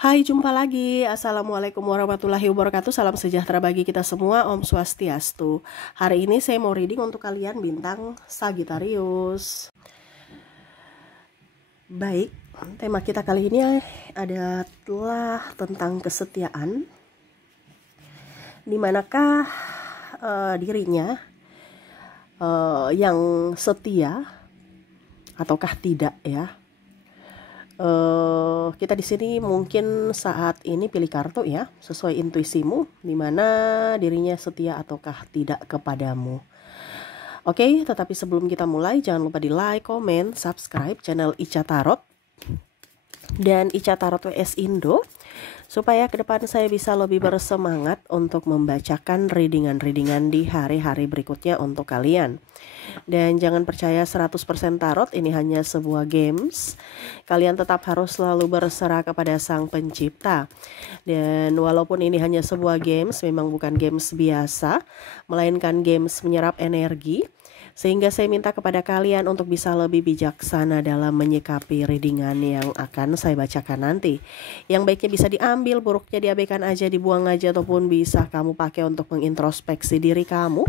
Hai, jumpa lagi. Assalamualaikum warahmatullahi wabarakatuh. Salam sejahtera bagi kita semua. Om Swastiastu. Hari ini saya mau reading untuk kalian bintang Sagittarius. Baik, tema kita kali ini adalah tentang kesetiaan. Dimanakah dirinya yang setia ataukah tidak ya? Kita di sini mungkin saat ini pilih kartu ya, sesuai intuisimu, dimana dirinya setia ataukah tidak kepadamu. Oke, tetapi sebelum kita mulai, jangan lupa di like, komen, subscribe channel Ica Tarot dan Ica Tarot WS Indo, supaya ke depan saya bisa lebih bersemangat untuk membacakan readingan-readingan di hari-hari berikutnya untuk kalian. Dan jangan percaya 100% tarot, ini hanya sebuah games. Kalian tetap harus selalu berserah kepada Sang Pencipta. Dan walaupun ini hanya sebuah games, memang bukan games biasa, melainkan games menyerap energi. Sehingga saya minta kepada kalian untuk bisa lebih bijaksana dalam menyikapi readingan yang akan saya bacakan nanti. Yang baiknya bisa diambil, buruknya diabaikan aja, dibuang aja, ataupun bisa kamu pakai untuk mengintrospeksi diri kamu,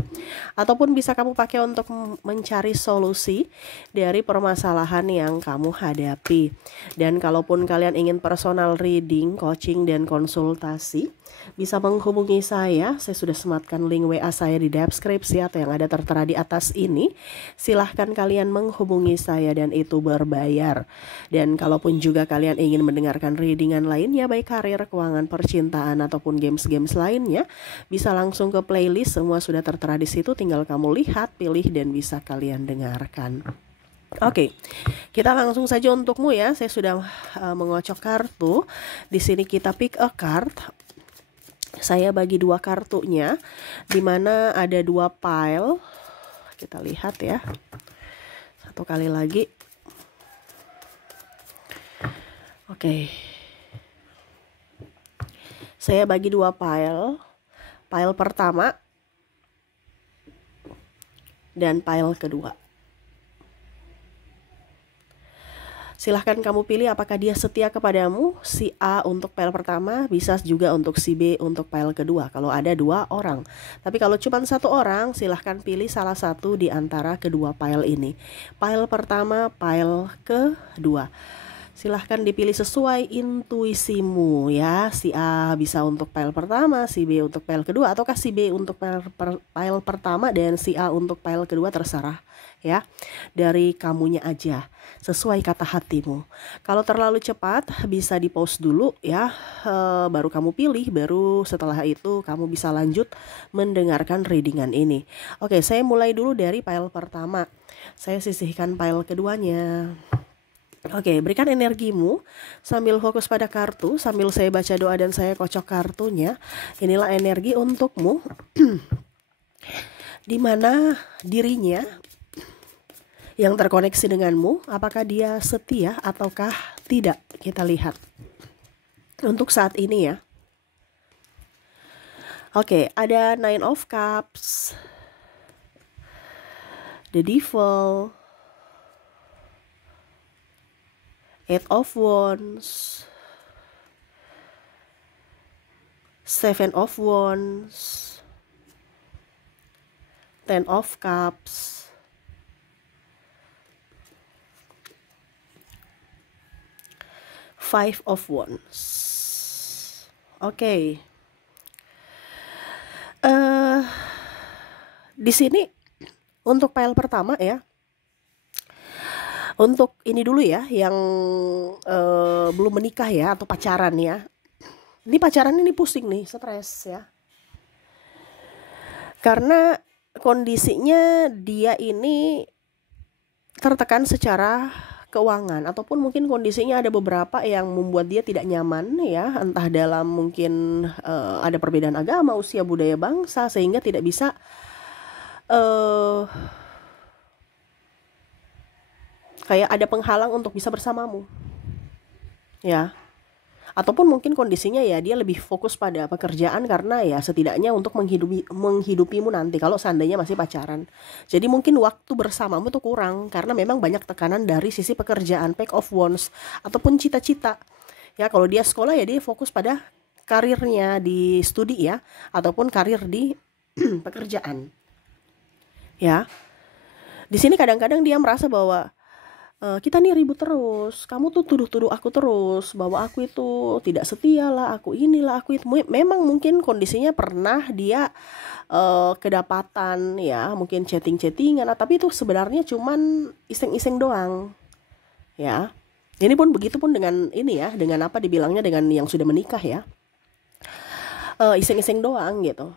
ataupun bisa kamu pakai untuk mencari solusi dari permasalahan yang kamu hadapi. Dan kalaupun kalian ingin personal reading, coaching, dan konsultasi, bisa menghubungi saya sudah sematkan link WA saya di deskripsi atau yang ada tertera di atas ini. Silahkan kalian menghubungi saya dan itu berbayar. Dan kalaupun juga kalian ingin mendengarkan readingan lainnya, baik karir, keuangan, percintaan, ataupun games-games lainnya, bisa langsung ke playlist, semua sudah tertera di situ, tinggal kamu lihat, pilih, dan bisa kalian dengarkan. Oke, kita langsung saja untukmu ya. Saya sudah mengocok kartu. Di sini kita pick a card. Saya bagi dua kartunya, dimana ada dua pile. Kita lihat ya, satu kali lagi. Oke, saya bagi dua pile. Pile pertama dan pile kedua. Silahkan kamu pilih apakah dia setia kepadamu. Si A untuk pile pertama, bisa juga untuk si B untuk pile kedua kalau ada dua orang. Tapi kalau cuma satu orang, silahkan pilih salah satu di antara kedua pile ini. Pile pertama, pile kedua. Silahkan dipilih sesuai intuisimu ya. Si A bisa untuk pile pertama, si B untuk pile kedua, ataukah si B untuk pile pertama dan si A untuk pile kedua, terserah ya. Dari kamunya aja, sesuai kata hatimu. Kalau terlalu cepat bisa di pause dulu ya, baru kamu pilih, baru setelah itu kamu bisa lanjut mendengarkan readingan ini. Oke, saya mulai dulu dari pile pertama. Saya sisihkan pile keduanya. Oke, berikan energimu sambil fokus pada kartu, sambil saya baca doa dan saya kocok kartunya. Inilah energi untukmu, di mana dirinya yang terkoneksi denganmu, apakah dia setia ataukah tidak? Kita lihat untuk saat ini ya. Oke, ada Nine of Cups, The Devil, Eight of Wands, Seven of Wands, Ten of Cups, Five of Wands. Oke. Di sini untuk pile pertama ya. Untuk ini dulu ya, yang belum menikah ya atau pacaran ya. Ini pacaran ini pusing nih, stres ya. Karena kondisinya dia ini tertekan secara keuangan, ataupun mungkin kondisinya ada beberapa yang membuat dia tidak nyaman ya, entah dalam mungkin ada perbedaan agama, usia, budaya, bangsa, sehingga tidak bisa kayak ada penghalang untuk bisa bersamamu ya. Ataupun mungkin kondisinya ya dia lebih fokus pada pekerjaan, karena ya setidaknya untuk menghidupimu nanti kalau seandainya masih pacaran. Jadi mungkin waktu bersamamu tuh kurang karena memang banyak tekanan dari sisi pekerjaan, pack of wands, ataupun cita-cita Ya, kalau dia sekolah ya dia fokus pada karirnya di studi ya, ataupun karir di pekerjaan. Ya, di sini kadang-kadang dia merasa bahwa kita nih ribut terus, kamu tuh tuduh-tuduh aku terus bahwa aku itu tidak setia lah, aku inilah, aku itu. Memang mungkin kondisinya pernah dia kedapatan ya, mungkin chatting-chattingan, tapi itu sebenarnya cuman iseng-iseng doang ya. Ini pun begitu pun dengan ini ya, dengan apa dibilangnya, dengan yang sudah menikah ya, iseng-iseng doang gitu.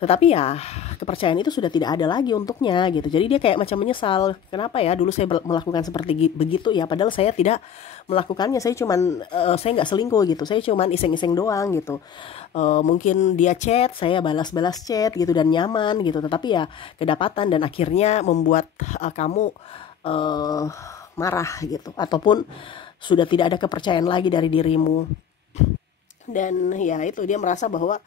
Tetapi ya kepercayaan itu sudah tidak ada lagi untuknya gitu. Jadi dia kayak macam menyesal, kenapa ya dulu saya melakukan seperti begitu ya, padahal saya tidak melakukannya. Saya cuman saya nggak selingkuh gitu, saya cuman iseng-iseng doang gitu. Mungkin dia chat, saya balas-balas chat gitu dan nyaman gitu. Tetapi ya kedapatan dan akhirnya membuat kamu marah gitu, ataupun sudah tidak ada kepercayaan lagi dari dirimu. Dan ya itu, dia merasa bahwa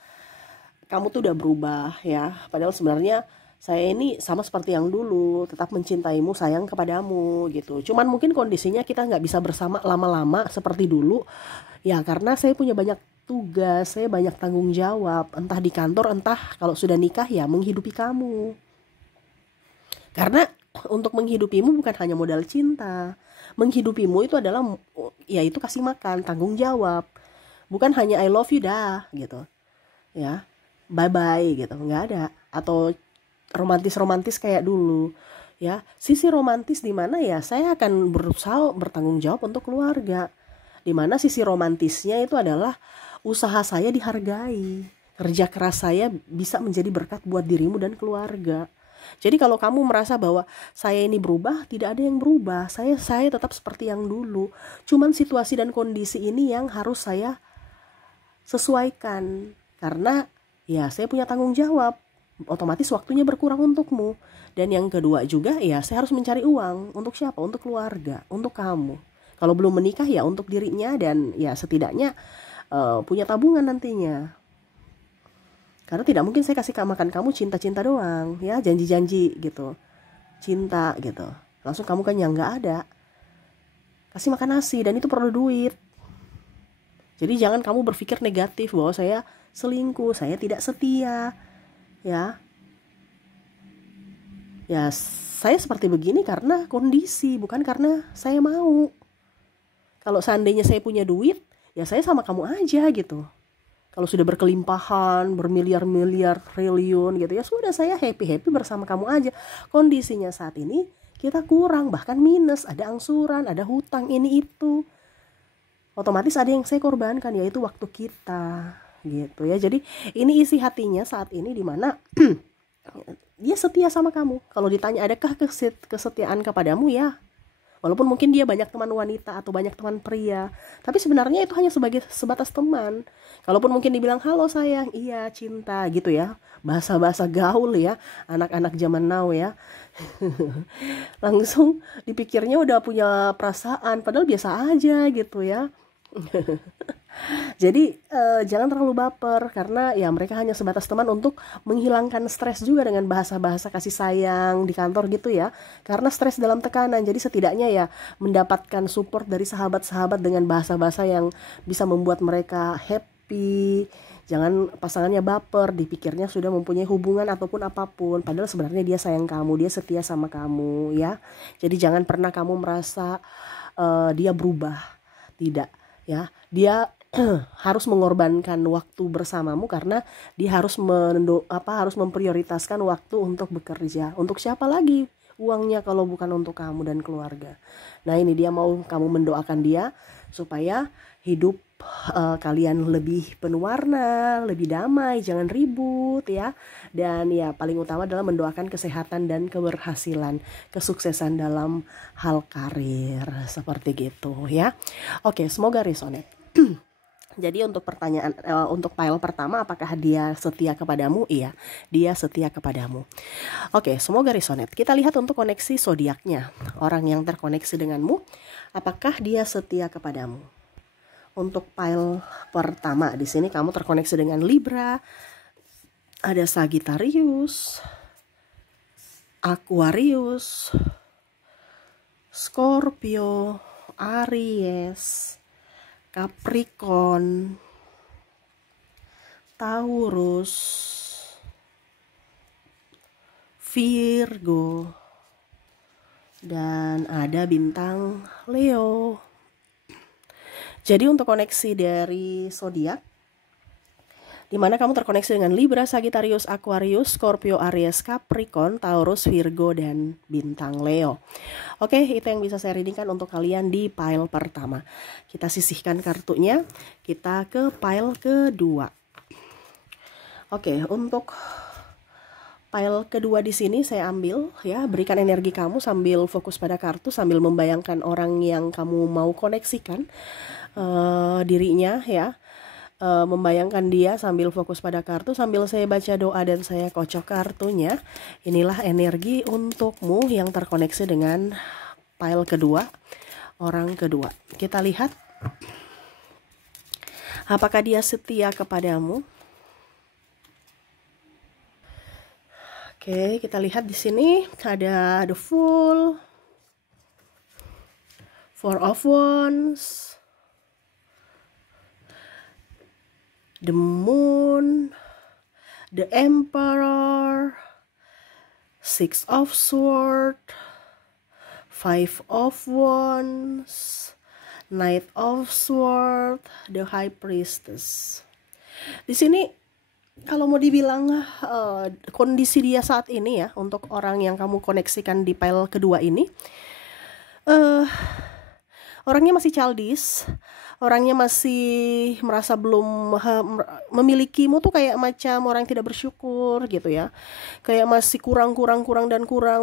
kamu tuh udah berubah ya, padahal sebenarnya saya ini sama seperti yang dulu, tetap mencintaimu, sayang kepadamu gitu. Cuman mungkin kondisinya kita nggak bisa bersama lama-lama seperti dulu ya, karena saya punya banyak tugas, saya banyak tanggung jawab, entah di kantor, entah kalau sudah nikah ya menghidupi kamu. Karena untuk menghidupimu bukan hanya modal cinta, menghidupimu itu adalah ya itu kasih makan, tanggung jawab, bukan hanya I love you dah gitu ya, bye bye gitu, nggak ada. Atau romantis kayak dulu ya, sisi romantis di mana ya saya akan berusaha bertanggung jawab untuk keluarga, di mana sisi romantisnya itu adalah usaha saya dihargai, kerja keras saya bisa menjadi berkat buat dirimu dan keluarga. Jadi kalau kamu merasa bahwa saya ini berubah, tidak ada yang berubah, saya tetap seperti yang dulu, cuman situasi dan kondisi ini yang harus saya sesuaikan, karena ya saya punya tanggung jawab, otomatis waktunya berkurang untukmu. Dan yang kedua juga ya saya harus mencari uang, untuk siapa? Untuk keluarga, untuk kamu. Kalau belum menikah ya untuk dirinya, dan ya setidaknya punya tabungan nantinya. Karena tidak mungkin saya kasih makan kamu cinta-cinta doang ya, janji-janji gitu, cinta gitu, langsung kamu kan yang nggak ada. Kasih makan nasi, dan itu perlu duit. Jadi jangan kamu berpikir negatif bahwa saya selingkuh, saya tidak setia ya. Ya saya seperti begini karena kondisi, bukan karena saya mau. Kalau seandainya saya punya duit, ya saya sama kamu aja gitu. Kalau sudah berkelimpahan, bermiliar-miliar, triliun gitu, ya sudah, saya happy-happy bersama kamu aja. Kondisinya saat ini kita kurang, bahkan minus, ada angsuran, ada hutang, ini itu. Otomatis ada yang saya korbankan, yaitu waktu kita gitu ya. Jadi ini isi hatinya saat ini, dimana dia setia sama kamu. Kalau ditanya adakah kesetiaan kepadamu, ya walaupun mungkin dia banyak teman wanita atau banyak teman pria, tapi sebenarnya itu hanya sebatas teman. Kalaupun mungkin dibilang halo sayang, iya cinta gitu ya, bahasa-bahasa gaul ya, anak-anak zaman now ya. Langsung dipikirnya udah punya perasaan, padahal biasa aja gitu ya. Jadi jangan terlalu baper, karena ya mereka hanya sebatas teman untuk menghilangkan stres juga dengan bahasa-bahasa kasih sayang di kantor gitu ya. Karena stres dalam tekanan, jadi setidaknya ya mendapatkan support dari sahabat-sahabat dengan bahasa-bahasa yang bisa membuat mereka happy. Jangan pasangannya baper, dipikirnya sudah mempunyai hubungan ataupun apapun, padahal sebenarnya dia sayang kamu, dia setia sama kamu ya. Jadi jangan pernah kamu merasa dia berubah, tidak ya. Dia harus mengorbankan waktu bersamamu, karena dia harus harus memprioritaskan waktu untuk bekerja. Untuk siapa lagi uangnya kalau bukan untuk kamu dan keluarga. Nah ini dia mau kamu mendoakan dia supaya hidup kalian lebih penuh warna, lebih damai, jangan ribut ya. Dan ya paling utama adalah mendoakan kesehatan dan keberhasilan, kesuksesan dalam hal karir, seperti gitu ya. Oke, semoga resonate. Jadi untuk pertanyaan, untuk file pertama, apakah dia setia kepadamu? Iya, dia setia kepadamu. Oke, semoga resonate. Kita lihat untuk koneksi zodiaknya, orang yang terkoneksi denganmu, apakah dia setia kepadamu? Untuk file pertama di sini kamu terkoneksi dengan Libra, ada Sagittarius, Aquarius, Scorpio, Aries, Capricorn, Taurus, Virgo, dan ada bintang Leo. Jadi untuk koneksi dari zodiak, di mana kamu terkoneksi dengan Libra, Sagittarius, Aquarius, Scorpio, Aries, Capricorn, Taurus, Virgo, dan bintang Leo. Oke, itu yang bisa saya readingkan untuk kalian di pile pertama. Kita sisihkan kartunya, kita ke pile kedua. Oke, untuk pile kedua di sini saya ambil ya, berikan energi kamu sambil fokus pada kartu, sambil membayangkan orang yang kamu mau koneksikan dirinya ya. Membayangkan dia sambil fokus pada kartu, sambil saya baca doa dan saya kocok kartunya. Inilah energi untukmu yang terkoneksi dengan pile kedua, orang kedua. Kita lihat apakah dia setia kepadamu. Oke, kita lihat di sini ada the Fool, Four of Wands, the Moon, the Emperor, Six of Swords, Five of Wands, Knight of Swords, the High Priestess. Di sini kalau mau dibilang kondisi dia saat ini ya, untuk orang yang kamu koneksikan di pile kedua ini, orangnya masih childish, orangnya masih merasa belum memilikimu tuh kayak macam orang yang tidak bersyukur gitu ya, kayak masih kurang,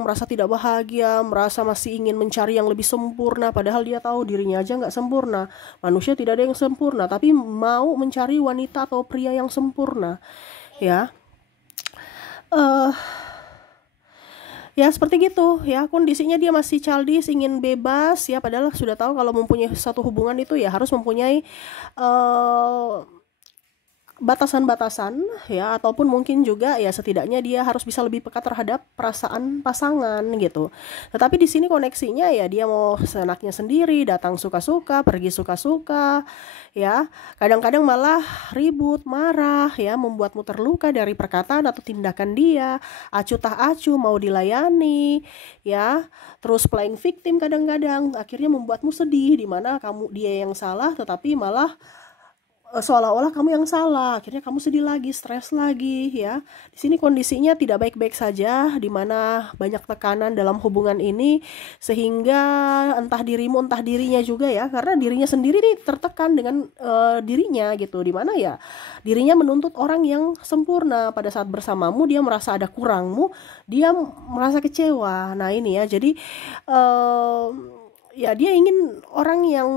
merasa tidak bahagia, merasa masih ingin mencari yang lebih sempurna, padahal dia tahu dirinya aja nggak sempurna. Manusia tidak ada yang sempurna, tapi mau mencari wanita atau pria yang sempurna ya. Ya seperti gitu ya, kondisinya dia masih childish, ingin bebas ya, padahal sudah tahu kalau mempunyai satu hubungan itu ya harus mempunyai batasan-batasan ya, ataupun mungkin juga ya setidaknya dia harus bisa lebih peka terhadap perasaan pasangan gitu. Tetapi di sini koneksinya ya dia mau seenaknya sendiri, datang suka-suka, pergi suka-suka ya. Kadang-kadang malah ribut, marah ya, membuatmu terluka dari perkataan atau tindakan dia, acuh tak acuh, mau dilayani ya. Terus playing victim kadang-kadang akhirnya membuatmu sedih, di mana dia yang salah tetapi malah seolah-olah kamu yang salah, akhirnya kamu sedih lagi, stres lagi ya. Di sini kondisinya tidak baik-baik saja, di mana banyak tekanan dalam hubungan ini, sehingga entah dirimu entah dirinya juga ya, karena dirinya sendiri nih tertekan dengan dirinya gitu, di mana ya dirinya menuntut orang yang sempurna, pada saat bersamamu dia merasa ada kurangmu, dia merasa kecewa. Nah ini ya, jadi ya dia ingin orang yang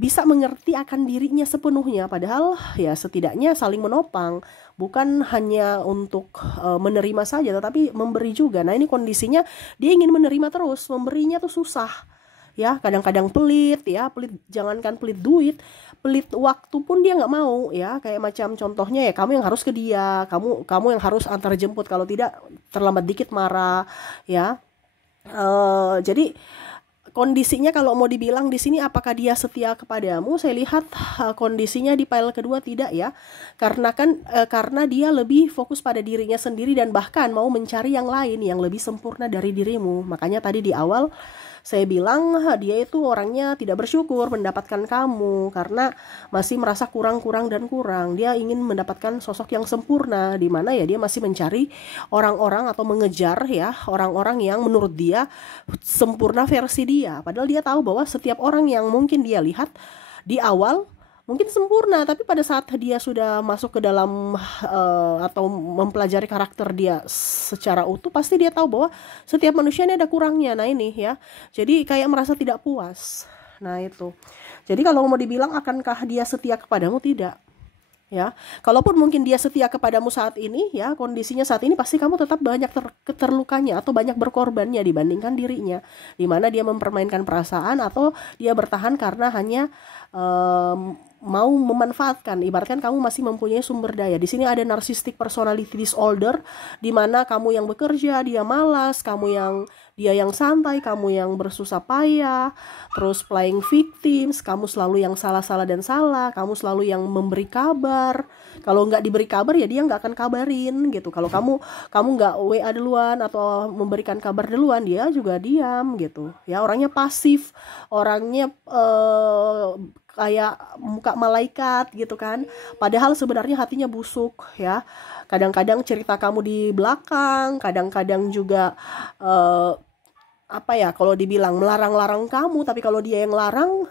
bisa mengerti akan dirinya sepenuhnya, padahal ya setidaknya saling menopang, bukan hanya untuk menerima saja tetapi memberi juga. Nah ini kondisinya dia ingin menerima terus, memberinya tuh susah ya, kadang-kadang pelit ya, jangankan pelit duit, pelit waktu pun dia nggak mau ya. Kayak macam contohnya ya, kamu yang harus ke dia, kamu yang harus antar jemput, kalau tidak terlambat dikit marah ya. Jadi kondisinya kalau mau dibilang di sini apakah dia setia kepadamu, saya lihat kondisinya di pile kedua tidak ya. Karena dia lebih fokus pada dirinya sendiri dan bahkan mau mencari yang lain yang lebih sempurna dari dirimu. Makanya tadi di awal saya bilang dia itu orangnya tidak bersyukur mendapatkan kamu karena masih merasa kurang. Dia ingin mendapatkan sosok yang sempurna, di mana ya dia masih mencari orang-orang atau mengejar ya orang-orang yang menurut dia sempurna versi dia. Padahal dia tahu bahwa setiap orang yang mungkin dia lihat di awal mungkin sempurna, tapi pada saat dia sudah masuk ke dalam atau mempelajari karakter dia secara utuh, pasti dia tahu bahwa setiap manusia ini ada kurangnya. Nah ini ya, jadi kayak merasa tidak puas. Nah itu, jadi kalau mau dibilang akankah dia setia kepadamu, tidak ya. Kalaupun mungkin dia setia kepadamu saat ini ya, kondisinya saat ini pasti kamu tetap banyak terlukanya atau banyak berkorbannya dibandingkan dirinya, dimana dia mempermainkan perasaan atau dia bertahan karena hanya mau memanfaatkan. Ibaratkan kamu masih mempunyai sumber daya. Di sini ada narcissistic personality disorder, di mana kamu yang bekerja, dia malas, dia yang santai, kamu yang bersusah payah, terus playing victims, kamu selalu yang salah-salah dan salah, kamu selalu yang memberi kabar. Kalau nggak diberi kabar ya dia nggak akan kabarin gitu. Kalau kamu nggak WA duluan atau memberikan kabar duluan, dia juga diam gitu. Ya, orangnya pasif, orangnya kayak muka malaikat gitu kan. Padahal sebenarnya hatinya busuk ya. Kadang-kadang cerita kamu di belakang, kadang-kadang juga kalau dibilang melarang-larang kamu, tapi kalau dia yang larang,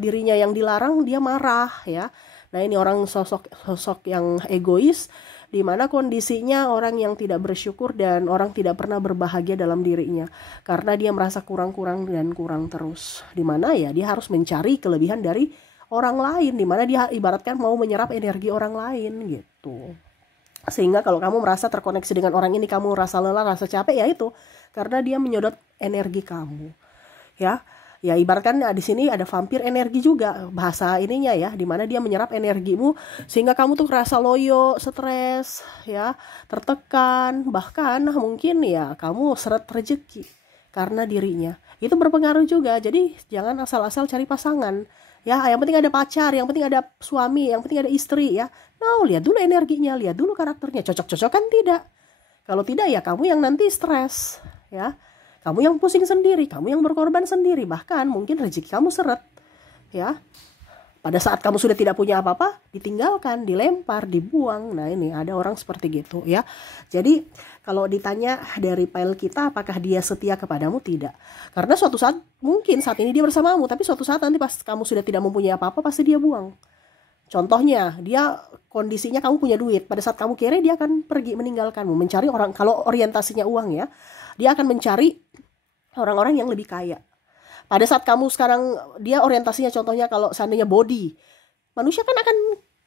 dirinya yang dilarang, dia marah ya. Nah, ini orang sosok yang egois, di mana kondisinya orang yang tidak bersyukur dan orang tidak pernah berbahagia dalam dirinya, karena dia merasa kurang-kurang dan kurang terus. Di mana ya dia harus mencari kelebihan dari orang lain, di mana dia ibaratkan mau menyerap energi orang lain gitu. Sehingga kalau kamu merasa terkoneksi dengan orang ini, kamu rasa lelah, rasa capek, ya itu karena dia menyedot energi kamu ya. Ya, ibaratkan di sini ada vampir energi juga bahasa ininya ya, dimana dia menyerap energimu sehingga kamu tuh rasa loyo, stres, ya, tertekan, bahkan mungkin ya kamu seret rezeki karena dirinya. Itu berpengaruh juga. Jadi jangan asal-asal cari pasangan. Ya, yang penting ada pacar, yang penting ada suami, yang penting ada istri ya. No, lihat dulu energinya, lihat dulu karakternya, cocok-cocok kan tidak. Kalau tidak ya kamu yang nanti stres, ya. Kamu yang pusing sendiri, kamu yang berkorban sendiri, bahkan mungkin rezeki kamu seret, ya. Pada saat kamu sudah tidak punya apa-apa, ditinggalkan, dilempar, dibuang. Nah, ini ada orang seperti gitu, ya. Jadi, kalau ditanya dari file kita, apakah dia setia kepadamu? Tidak. Karena suatu saat, mungkin saat ini dia bersamamu, tapi suatu saat nanti pas kamu sudah tidak mempunyai apa-apa, pasti dia buang. Contohnya, dia kondisinya kamu punya duit. Pada saat kamu kere, dia akan pergi meninggalkanmu, mencari orang, kalau orientasinya uang ya, dia akan mencari orang-orang yang lebih kaya. Pada saat kamu sekarang, dia orientasinya contohnya kalau seandainya body, manusia kan akan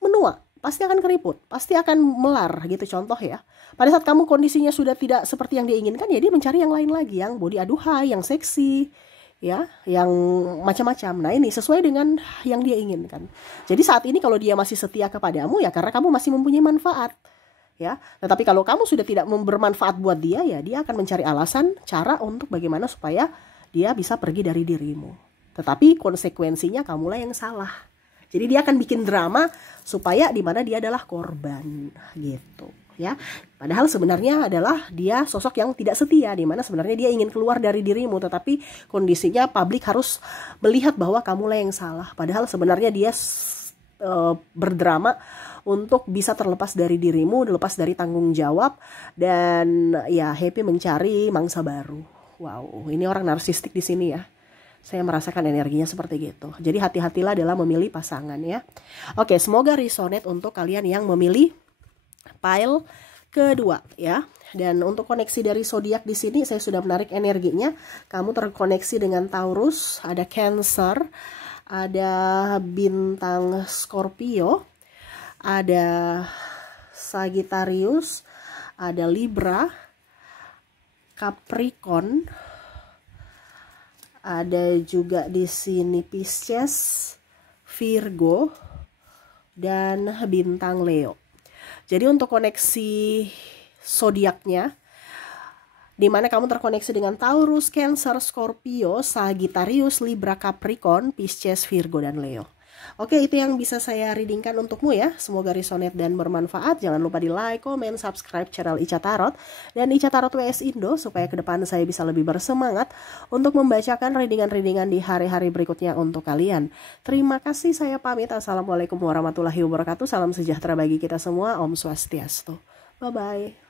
menua, pasti akan keriput, pasti akan melar gitu contoh ya. Pada saat kamu kondisinya sudah tidak seperti yang dia inginkan, ya dia mencari yang lain lagi, yang body aduhai, yang seksi, ya, yang macam-macam. Nah, ini sesuai dengan yang dia inginkan. Jadi saat ini kalau dia masih setia kepadamu, ya karena kamu masih mempunyai manfaat. Ya, tetapi kalau kamu sudah tidak bermanfaat buat dia, ya dia akan mencari alasan, cara untuk bagaimana supaya dia bisa pergi dari dirimu. Tetapi konsekuensinya kamulah yang salah. Jadi dia akan bikin drama supaya di mana dia adalah korban gitu, ya. Padahal sebenarnya adalah dia sosok yang tidak setia, di mana sebenarnya dia ingin keluar dari dirimu, tetapi kondisinya publik harus melihat bahwa kamulah yang salah. Padahal sebenarnya dia berdrama untuk bisa terlepas dari dirimu, lepas dari tanggung jawab, dan ya happy mencari mangsa baru. Wow, ini orang narsistik di sini ya. Saya merasakan energinya seperti gitu. Jadi hati-hatilah dalam memilih pasangan ya. Oke, semoga resonate untuk kalian yang memilih file kedua ya. Dan untuk koneksi dari zodiak di sini saya sudah menarik energinya. Kamu terkoneksi dengan Taurus, ada Cancer, ada bintang Scorpio, ada Sagittarius, ada Libra, Capricorn, ada juga di sini Pisces, Virgo, dan bintang Leo. Jadi untuk koneksi zodiaknya, di mana kamu terkoneksi dengan Taurus, Cancer, Scorpio, Sagittarius, Libra, Capricorn, Pisces, Virgo, dan Leo. Oke, itu yang bisa saya readingkan untukmu ya. Semoga resonate dan bermanfaat. Jangan lupa di like, comment, subscribe channel Ica Tarot dan Ica Tarot WS Indo supaya ke depan saya bisa lebih bersemangat untuk membacakan readingan-readingan di hari-hari berikutnya untuk kalian. Terima kasih, saya pamit. Assalamualaikum warahmatullahi wabarakatuh. Salam sejahtera bagi kita semua. Om Swastiastu. Bye-bye.